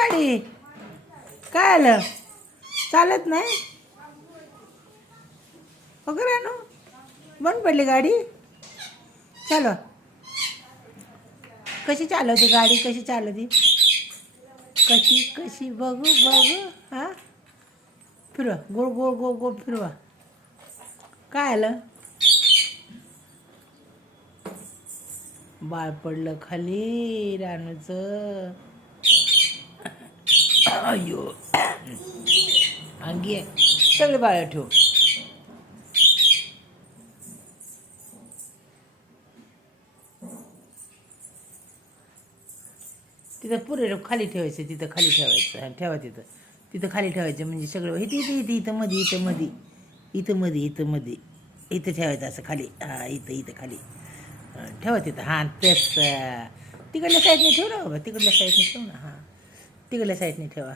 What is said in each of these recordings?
गाडी. काय आलं? चालत नाही वगैरे ना. बंद पडली गाडी. चालवा. कशी चालवती गाडी? कशी चालवती? कशी कशी बघू बघू. हां, फिरवा. गोल गोल गोल गोल फिरवा. काय आलं? बाळ पडलं खाली रानूचं. अयो, अंगी आहे. सगळे बाळ ठेव. तिथं पुरे खाली ठेवायचं. तिथं खाली ठेवायचं. ठेवा तिथं. तिथं खाली ठेवायचं म्हणजे सगळं इथं इथं इथं इथं मध्ये इथं मध्ये इथं मध्ये इथं मध्ये इथं ठेवायचं असं खाली. हां, इथं इथं खाली ठेवा तिथं. हां, तेच. तिकडल्या साईडने ठेव ना बाबा. तिकडल्या साईडने ठेव ना. हां, तिकडल्या साईडने ठेवा.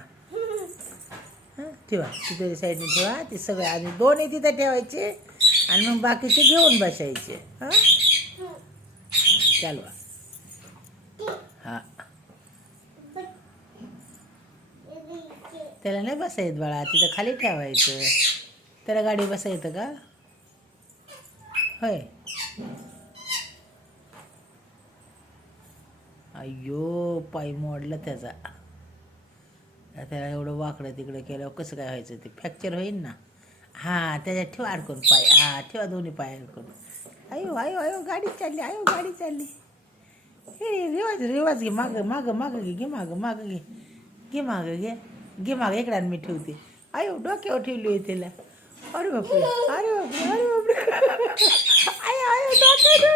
हां, ठेवा. तिकडल्या साईडने ठेवा. ते सगळे आणि दोन्ही तिथं ठेवायचे आणि मग बाकीचे घेऊन बसायचे. हां, चालवा. हां, त्याला नाही बसा येत बाळा. तिथं खाली ठेवायचं. त्याला गाडी बसा येतं का? होय. अय्यो, पाय मोडला त्याचा. त्याला एवढं वाकडं तिकडं केल्यावर कसं काय व्हायचं? ते फ्रॅक्चर होईल ना. हां, त्याच्यात ठेवा अडकून पाय. हां, ठेवा दोन्ही पाय अडकून. अयो अयो अयो, गाडी चालली. अयो, गाडी चालली. हे रिवाज रिवाज घे. मागं मागं मागं घे. घे मागं मागं घे. घे मागं घे. घे मागं. इकडे मी ठेवते. अयो, डोक्यावर ठेवली होती त्याला. अरे बापरे. अरे बापरे. अरे बापरे. आयो आयो, डोक्यावर.